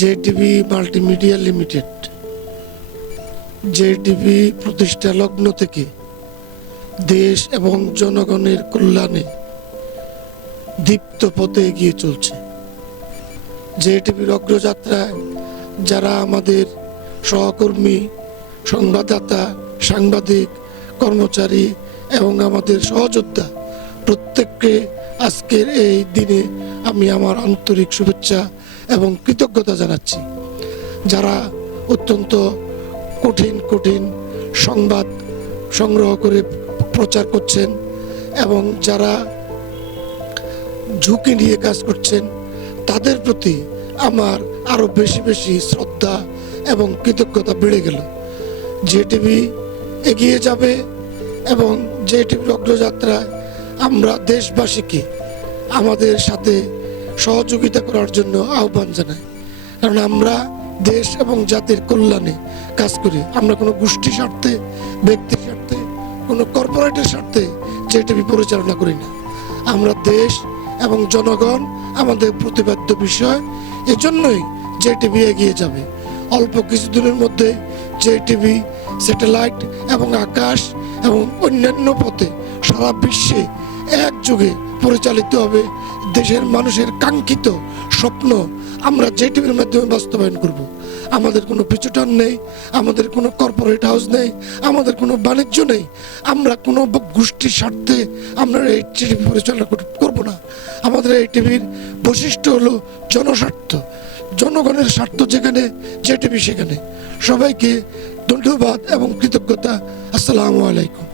JTV multimedia limited JTV প্রতিষ্ঠা লগ্ন থেকে দেশ এবং জনগণের কল্যাণে দীপ্ত পথে এগিয়ে চলছে। জেটিভির অগ্রযাত্রায় যারা আমাদের সহকর্মী, সংবাদদাতা, সাংবাদিক, কর্মচারী এবং আমাদের সহযোদ্ধা, প্রত্যেককে আজকের এই দিনে আমি আমার আন্তরিক শুভেচ্ছা এবং কৃতজ্ঞতা জানাচ্ছি। যারা অত্যন্ত কঠিন সংবাদ সংগ্রহ করে প্রচার করছেন এবং যারা ঝুঁকি নিয়ে কাজ করছেন, তাদের প্রতি আমার আরো বেশি শ্রদ্ধা এবং কৃতজ্ঞতা বেড়ে গেল। জেটিভি এগিয়ে যাবে এবং জেটিভির অগ্রযাত্রায় আমরা দেশবাসীকে আমাদের সাথে সহযোগিতা করার জন্য আহ্বান জানাই। কারণ আমরা দেশ এবং জাতির কল্যাণে কাজ করি। আমরা কোনো গোষ্ঠী স্বার্থে, ব্যক্তির স্বার্থে, কোনো কর্পোরেটের স্বার্থে জেটিভি পরিচালনা করি না। আমরা দেশ এবং জনগণ আমাদের প্রতিপাদ্য বিষয়, এজন্যই জেটিভি এগিয়ে যাবে। অল্প কিছুদিনের মধ্যে জেটিভি স্যাটেলাইট এবং আকাশ এবং অন্যান্য পথে সারা বিশ্বে একযোগে পরিচালিত হবে। দেশের মানুষের কাঙ্ক্ষিত স্বপ্ন আমরা জেটিভির মাধ্যমে বাস্তবায়ন করব। আমাদের কোনো পিছুটান নেই, আমাদের কোনো কর্পোরেট হাউস নেই, আমাদের কোনো বাণিজ্য নেই। আমরা কোনো গোষ্ঠীর স্বার্থে আমরা এই টিভি পরিচালনা করব না। আমাদের এই টিভির বৈশিষ্ট্য হলো জনস্বার্থ, জনগণের স্বার্থ যেখানে জেটিভি সেখানে। সবাইকে ধন্যবাদ এবং কৃতজ্ঞতা। আসসালামু আলাইকুম।